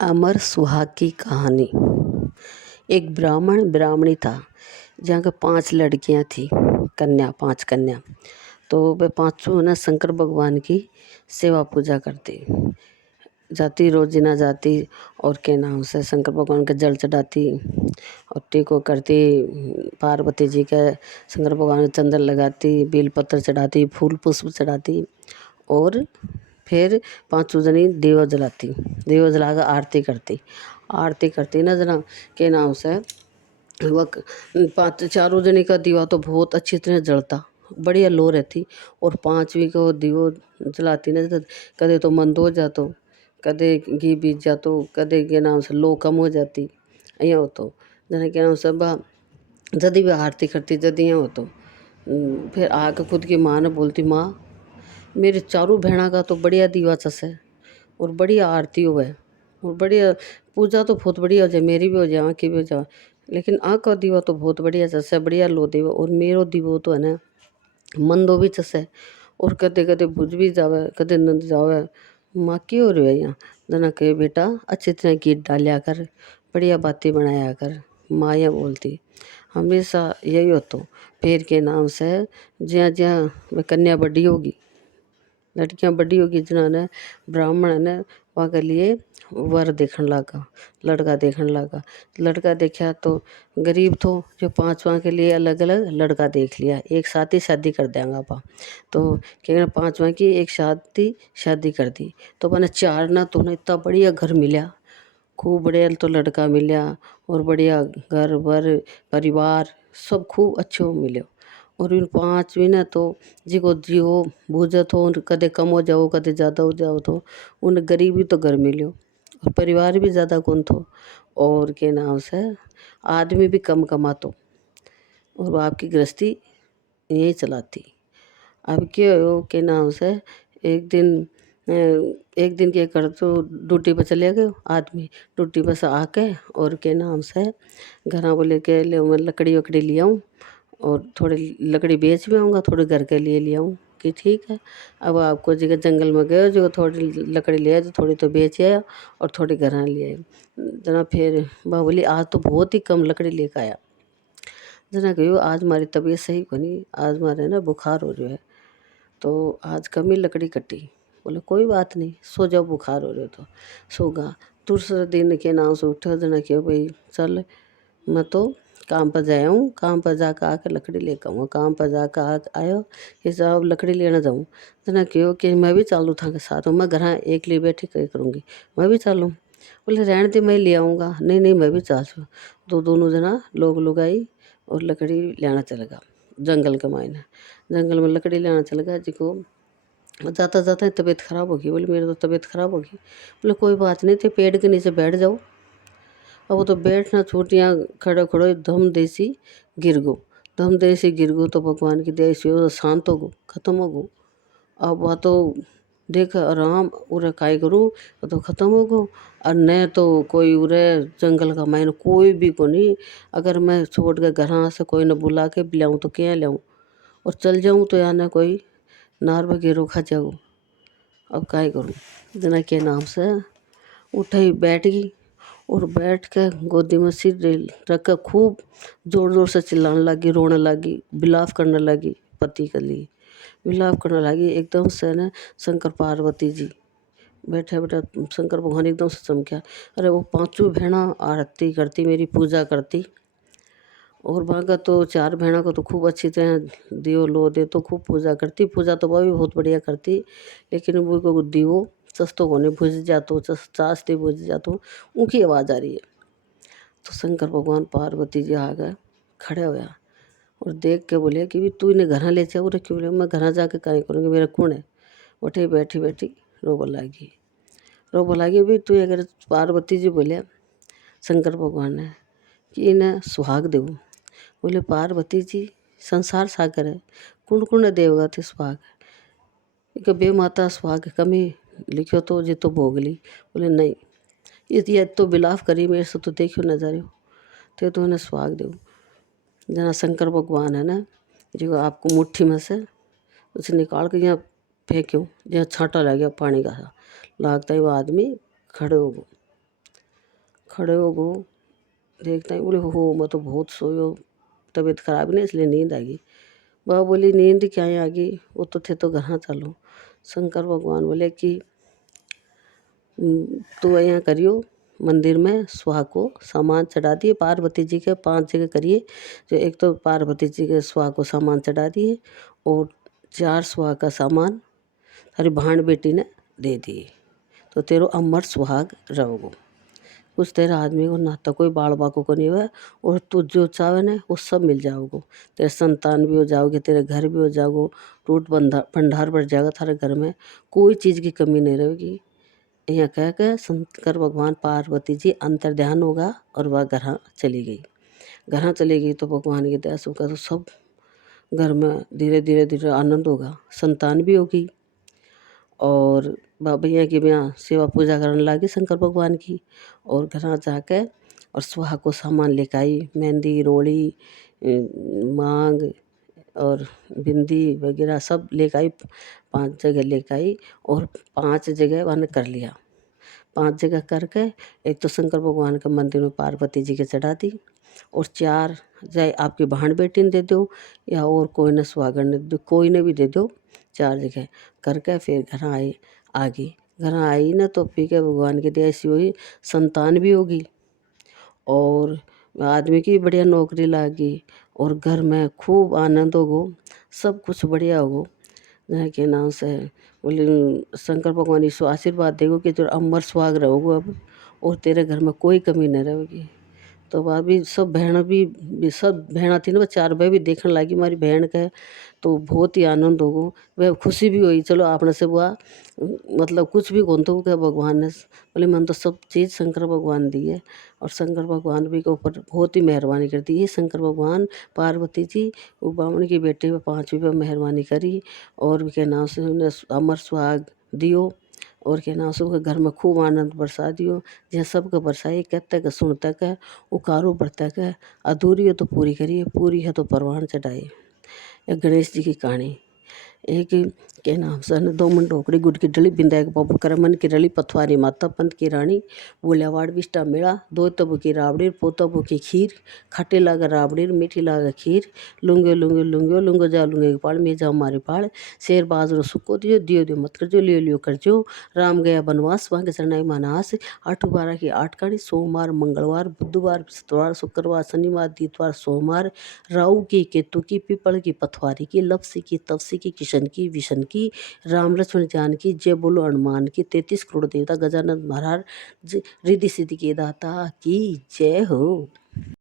अमर सुहाग की कहानी। एक ब्राह्मण ब्राह्मणी था, जहाँ के 5 लड़कियाँ थी, कन्या, 5 कन्या। तो वे पाँचों ना शंकर भगवान की सेवा पूजा करती जाती, रोजीना जाती और के नाम से शंकर भगवान के जल चढ़ाती और टीको करती, पार्वती जी के शंकर भगवान के चंदन लगाती, बेलपत्र चढ़ाती, फूल पुष्प चढ़ाती और फिर 5 जनी दियो जलाती, दियो जला कर आरती करती ना जना के नाम से। वह 5 जने का दिवा तो बहुत अच्छी तरह जलता, बढ़िया लो रहती। और 5वीं को दियो जलाती ना, कदे तो मंद हो जातो, कदे घी बीत जातो, कदे के नाम से लो कम हो जाती। यहाँ होतो जना के नाम से बा जदी भी आरती करती, जदी यहाँ होतो। फिर आके खुद की माँ ने बोलती, माँ मेरे चारों बहना का तो बढ़िया दीवा चसे और बढ़िया आरती हो है और बढ़िया पूजा तो बहुत बढ़िया हो जाए, मेरी भी हो जाए, आँख की भी हो जाए, लेकिन आँख का दीवा तो बहुत बढ़िया चसे, बढ़िया लो दीवा, और मेरो दीवो तो है ना मंदो भी चसे और कदे कदे बुझ भी जावे, कदे नंद जावे। माँ क्यों हो रही है यहाँ? जना कहे बेटा अच्छी तरह गीत डालिया कर, बढ़िया बातें बनाया कर। माँ यह बोलती हमेशा यही होतो। फिर के नाम से ज्યાં ज्યાં वे कन्या बड़ी होगी, लड़कियां बड़ी होगी, जिन्होंने ब्राह्मण ने वहाँ के लिए वर देखने लगा, लड़का देखने लगा। लड़का देखा तो गरीब तो जो 5वां के लिए अलग अलग लड़का देख लिया, एक साथ ही शादी कर देंगे आपा। तो क्या 5वां की एक शादी कर दी। तो मैंने 4 ना तो उन्हें इतना बढ़िया घर मिला, खूब बढ़िया तो लड़का मिला और बढ़िया घर वर परिवार सब खूब अच्छो मिलो। और इन 5वीं ने तो जिको जियो बूझत हो, कदे कम हो जाओ कदे ज़्यादा हो जाओ, तो उन गरीबी तो घर मिलो और परिवार भी ज़्यादा कौन थो और के नाम से आदमी भी कम कमातो और वो आपकी गृहस्थी यही चलाती। अब क्या हो के नाम से एक दिन एक दिन क्या कर तो ड्यूटी पर चले गए आदमी, ड्यूटी पर से आके और के नाम से घर बोले के ले मैं लकड़ी वकड़ी ले आऊँ और थोड़ी लकड़ी बेच भी आऊँगा, थोड़े घर के लिए ले आऊँ कि ठीक है। अब आपको जगह जंगल में गए जो थोड़ी लकड़ी ले आए तो थोड़ी तो बेच आया और थोड़ी घर ले आए। जना फिर बा बोली आज तो बहुत ही कम लकड़ी लेकर आया। जना कहो आज हमारी तबीयत सही को नहीं, आज हमारे ना बुखार हो रहा है, तो आज कम ही लकड़ी कटी। बोले कोई बात नहीं, सो जाओ, बुखार हो रहे तो सोगा। दूसरे दिन के नाम से उठा, जना क्यों भाई चल मैं तो काम पर जाया हूँ, काम पर जाकर आकर लकड़ी लेकर आऊँगा। काम पर जाकर आयो कि साहब लकड़ी लेना जाऊँ। जना क्यों कि मैं भी चालू था के साथ हूँ, मैं घर एक लिए बैठी क्या करूँगी, मैं भी चालूँ। बोले रहने दे मैं ले आऊँगा, नहीं नहीं मैं भी चालूँ। तो दोनों जना लोग लुगाई और लकड़ी लेना चल गया जंगल के मायने। जंगल में लकड़ी लेना चल गया, जिको जाता जाता ही तबीयत खराब होगी। बोले मेरी तो तबीयत खराब होगी। बोले कोई बात नहीं, थे पेड़ के नीचे बैठ जाओ। अब वो तो बैठना छूट, यहाँ खड़े खड़े धम देसी गिर गो, धम देसी गिर गो तो भगवान की दया से वो शांत हो गो, खत्म हो गो। अब वह तो देख आराम उरे काय करूँ, वो तो ख़त्म हो गो। और न तो कोई उरे जंगल का मायने कोई भी को नहीं, अगर मैं छोड़ के घर से कोई न बुला के लाऊँ तो क्या लाऊँ, और चल जाऊँ तो यहाँ न कोई नार वगैरह खा जाऊँ। अब काय करूँ? जना के नाम से उठ ही बैठ गई और बैठ के गोदी में सिर रख कर खूब जोर जोर से चिल्लाने लगी, रोने लगी, विलाप करने लगी पति के लिए, विलाप करने लगी। एकदम से न शंकर पार्वती जी बैठे बैठे शंकर भगवान एकदम से चमका। अरे वो 5 बहना आरती करती, मेरी पूजा करती, और वहाँ का तो 4 बहनों को तो खूब अच्छी तरह दियो लो दे तो खूब पूजा करती। पूजा तो वह भी बहुत बढ़िया करती, लेकिन वो को दियो सस्तो को नहीं भुज जातो, चास्ते भुज जातो, उनकी आवाज़ आ रही है। तो शंकर भगवान पार्वती जी आ गए, खड़े होया और देख के बोले कि भी तू इन्हें घर ले जा। बोले क्यों? बोले मैं घर जाके क्या करूँगी, मेरा कौन है। उठे बैठी बैठी रोबो लागी, रोबो लागी। भी तू अगर पार्वती जी बोले शंकर भगवान ने कि इन्हें सुहाग देव। बोले पार्वती जी संसार सागर है, कुण कुण देवगा थे सुहाग, कि बे माता सुहाग कमी लिखो तो जे तो भोगली। बोले नहीं, ये तो बिलाप करी मेरे से तो देखो न जा रहे हो, तो इन्हें सुहाग दो। जना शंकर भगवान है ना, जो आपको मुट्ठी में से उसे निकाल के यहाँ फेंक्यो, जहाँ छांटा लग गया पानी का लगता है, वो आदमी खड़े हो गए। खड़े हो गो, देखता ही बोले हो मैं तो बहुत सोयो, तबीयत खराब नहीं इसलिए नींद आ गई। बाबा बोली नींद क्या आ गई, वो तो थे तो घर चलो। शंकर भगवान बोले कि तो यहाँ करियो, मंदिर में सुहा को सामान चढ़ा दिए, पार्वती जी के 5 जगह करिए। जो एक तो पार्वती जी के सुहा को सामान चढ़ा दिए और 4 सुहा का सामान थारी भाण बेटी ने दे दिए, तो तेरो अमर सुहाग रहोगो। कुछ तेरा आदमी को नाता कोई बाल बाको को नहीं हुआ, और तू जो चाहे ना वो सब मिल जाओगो। तेरे संतान भी हो जाओगे, तेरे घर भी हो जाओगो, टूट भंडार बढ़ जाएगा थारे घर में, कोई चीज़ की कमी नहीं रहेगी। यहाँ कह के शंकर भगवान पार्वती जी अंतर ध्यान होगा और वह घर चली गई। घर चली गई तो भगवान की दया से तो सब घर में धीरे धीरे धीरे आनंद होगा, संतान भी होगी। और भैया की यहाँ सेवा पूजा करने लगी शंकर भगवान की। और घर जाके और सुहा को सामान लेकर आई, मेहंदी रोड़ी मांग और बिंदी वगैरह सब लेकर आई, 5 जगह लेकर आई और 5 जगह वन कर लिया। 5 जगह करके एक तो शंकर भगवान के मंदिर में पार्वती जी के चढ़ा दी, और 4 चाहे आपकी बहन बेटी ने दे दो या और कोई ने सुहागन ने दो, कोई ने भी दे दो। 4 जगह करके फिर घर आई, आ गई। घर आई ना तो फिर के भगवान की दया ऐसी हुई, संतान भी होगी और आदमी की भी बढ़िया नौकरी लागी और घर में खूब आनंद होगो, सब कुछ बढ़िया होगो। के नाम से बोले शंकर भगवान ईश्वर आशीर्वाद देगो कि तेरा अमर सुहाग रहोगो अब, और तेरे घर में कोई कमी नहीं रहेगी। तो वह भी सब बहन भी सब बहना थी ना, 4 भाई भी देखने लगी हमारी बहन का, तो बहुत ही आनंद होगो। वह खुशी भी हुई, चलो आपने से हुआ मतलब कुछ भी कौन तो क्या भगवान ने बोले मन तो सब चीज़ शंकर भगवान दी है। और शंकर भगवान भी के ऊपर बहुत ही मेहरबानी करती है शंकर भगवान। पार्वती जी वो बामन की बेटे पे 5वीं पे मेहरबानी करी और के नाम से उन्हें अमर सुहाग दियो, और के नाम से उनके घर में खूब आनंद बरसा दियो। जहाँ सबके बरसाई कहते के सुनते के उकारो बढ़ते के, अधूरी है तो पूरी करिए, पूरी है तो परवान चढ़ाए। एक गणेश जी की कहानी। एक के नाम से न 2 मन ढोकड़ी गुड़ की डली बिंदा के बाबू कर मन की रली पथवारी माता पंत की रानी बोलियावाड़ बिस्टा मेला 2 तबू की राबड़ी पोतबू की खीर खट्टी लागे राबड़ी मीठी लागे खीर लुंगे लुंगे लुंगे लुंगे जा लुंगे पाड़ में जा मारे पाड़ शेर बाजरो सुको दियो दियो दियो मत कर जो लियो लियो कर जो राम गया बनवास वहाँ के चरनाई मानास 8 12 की 8 कहानी सोमवार मंगलवार बुधवार बृहस्पतिवार शुक्रवार शनिवार दितवार सोमवार राहु की केतु की पीपल की पथवारी की लपसी की तवसी की किशन की विशन की राम लक्ष्मण जानकी जय बोलो हनुमान की 33 करोड़ देवता गजानन महाराज रिद्धि सिद्धि के दाता की जय हो।